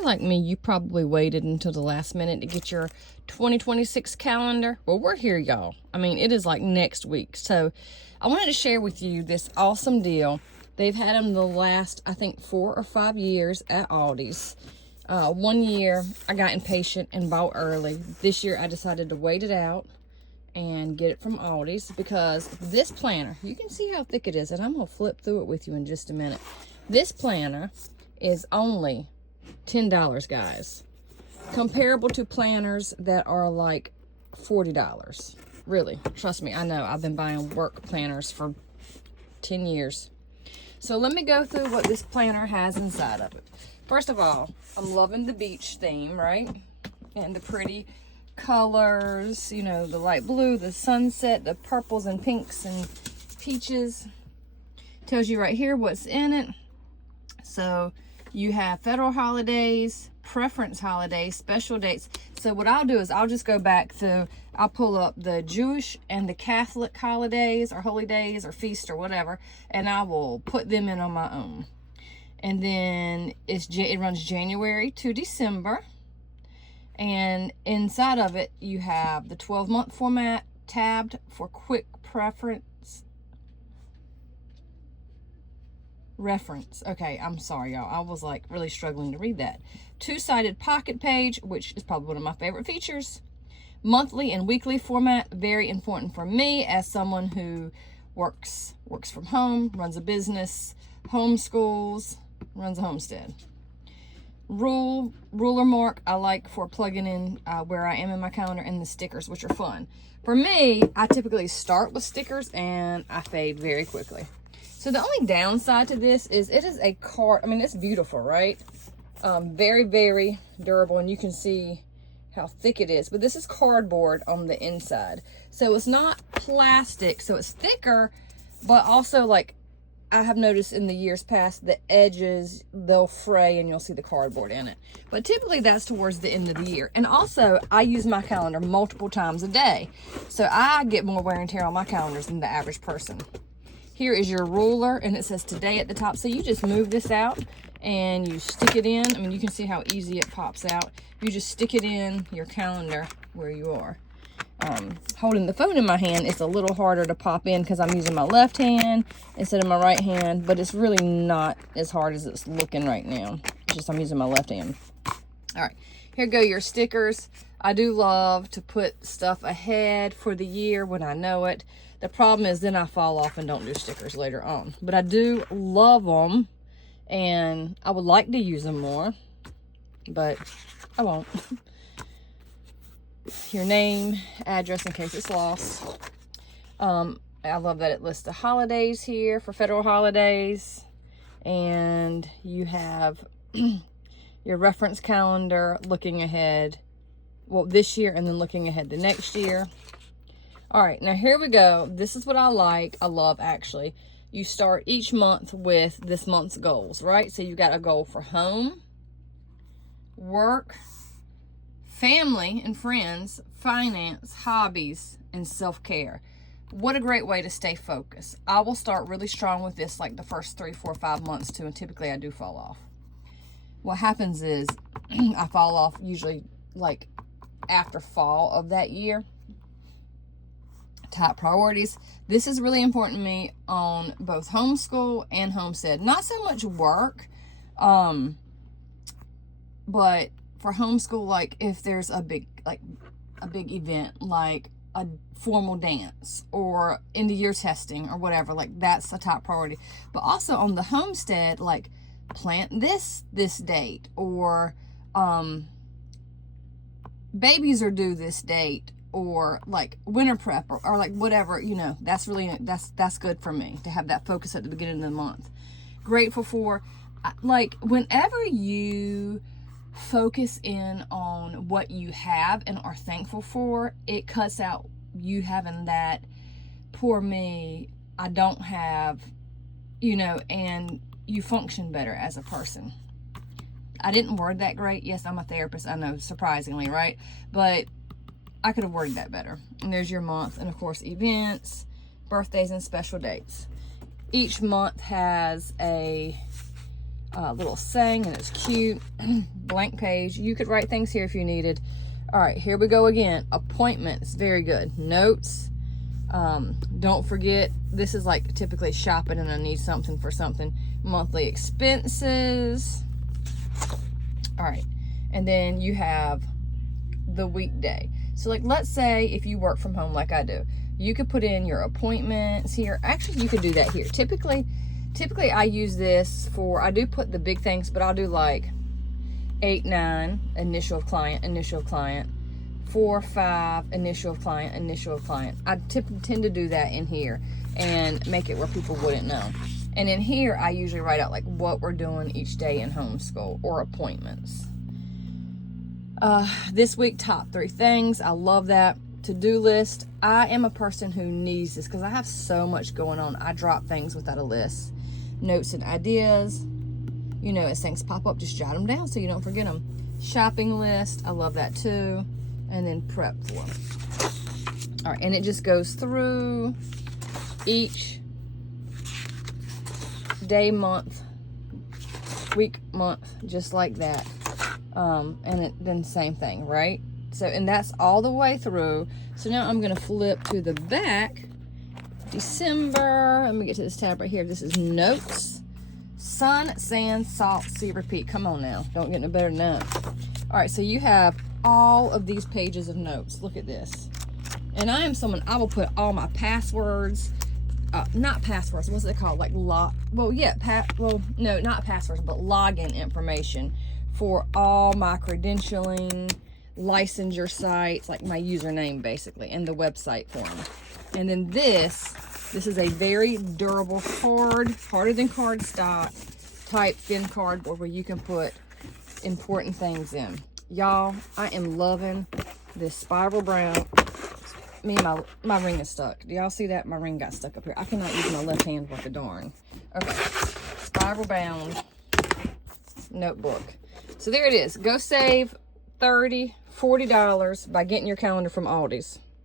you're like me, you probably waited until the last minute to get your 2026 calendar. Well, we're here, y'all. I mean, it is like next week. So I wanted to share with you this awesome deal. They've had them the last, I think, 4 or 5 years at Aldi's. 1 year, I got impatient and bought early. This year, I decided to wait it out and get it from Aldi's because this planner, you can see how thick it is, and I'm going to flip through it with you in just a minute. This planner is only $10, guys. Comparable to planners that are like $40. Really, trust me, I know. I've been buying work planners for 10 years. So let me go through what this planner has inside of it. First of all, I'm loving the beach theme, right? And the pretty colors, you know, the light blue, the sunset, the purples and pinks and peaches. Tells you right here what's in it. So you have federal holidays, preference holidays, special dates. So what I'll do is I'll just go back through, I'll pull up the Jewish and the Catholic holidays or holy days or feast or whatever, and I will put them in on my own. And then it runs January to December. And inside of it, you have the 12-month format tabbed for quick preference reference. Okay, I'm sorry, y'all. I was like really struggling to read that. 2-sided pocket page, which is probably one of my favorite features. Monthly and weekly format, very important for me as someone who works from home, runs a business, homeschools, runs a homestead. Ruler mark, I like for plugging in where I am in my calendar, and the stickers, which are fun. For me, I typically start with stickers and I fade very quickly. So the only downside to this is it is a card. I mean, it's beautiful, right? Very, very durable, and you can see how thick it is. But this is cardboard on the inside. So it's not plastic, so it's thicker, but also like I have noticed in the years past, the edges, they'll fray and you'll see the cardboard in it. But typically that's towards the end of the year. And also, I use my calendar multiple times a day. So I get more wear and tear on my calendars than the average person. Here is your ruler, and it says today at the top. So you just move this out and you stick it in. I mean, you can see how easy it pops out. You just stick it in your calendar where you are. Holding the phone in my hand, it's a little harder to pop in because I'm using my left hand instead of my right hand, but it's really not as hard as it's looking right now. It's just I'm using my left hand. All right, here go your stickers. I do love to put stuff ahead for the year when I know it. The problem is then I fall off and don't do stickers later on. But I do love them, and I would like to use them more, but I won't. Your name, address in case it's lost. I love that it lists the holidays here for federal holidays. And you have your reference calendar looking ahead. Well, this year and then looking ahead to next year. All right, now here we go. This is what I like. I love, actually. You start each month with this month's goals, right? So you got a goal for home, work, family and friends, finance, hobbies, and self-care. What a great way to stay focused. I will start really strong with this like the first 3, 4, 5 months too, and typically I do fall off. What happens is I fall off usually like after fall of that year. Top priorities. This is really important to me on both homeschool and homestead. Not so much work, but for homeschool, like if there's a big event, like a formal dance or end of year testing or whatever, like that's a top priority. But also on the homestead, like plant this date, or babies are due this date, or like winter prep, or like whatever, you know, that's really, that's good for me to have that focus at the beginning of the month. Grateful for, like whenever you focus in on what you have and are thankful for, it cuts out you having that poor me, I don't have, you know, and you function better as a person. I didn't word that great. Yes, I'm a therapist, I know, surprisingly, right? But I could have worded that better. And there's your month, and of course events, birthdays, and special dates. Each month has a little saying, and it's cute. Blank page. You could write things here if you needed. All right, here we go again. Appointments, very good. Notes. Don't forget, this is like typically shopping and I need something for something. Monthly expenses. All right, and then you have the weekday. So like, let's say if you work from home like I do, you could put in your appointments here. Actually, you could do that here. Typically I use this for, I do put the big things, but I'll do like 8, 9, initial of client, 4, 5, initial of client. I tend to do that in here and make it where people wouldn't know. And in here, I usually write out like what we're doing each day in homeschool or appointments. This week, top 3 things. I love that. To-do list. I am a person who needs this because I have so much going on. I drop things without a list. Notes and ideas. You know, as things pop up, just jot them down so you don't forget them. Shopping list. I love that too. And then prep form. All right, and it just goes through each day, month, week, month, just like that. And then same thing, right? So, and that's all the way through. So now I'm going to flip to the back. December. Let me get to this tab right here. This is notes. Sun, sand, salt, see, repeat. Come on now. Don't get no better than that. All right, so you have all of these pages of notes. Look at this. And I am someone, I will put all my passwords, not passwords, what's it called? Like no, not passwords, but login information for all my credentialing, licensure sites, like my username basically, and the website for them. And then this is a very durable card, harder than cardstock type thin cardboard where you can put important things in. Y'all, I am loving this Spiral Brown. My ring is stuck. Do y'all see that? My ring got stuck up here. I cannot use my left hand worth a darn. Okay, Spiral Bound notebook. So there it is. Go save $30, $40 by getting your calendar from Aldi's.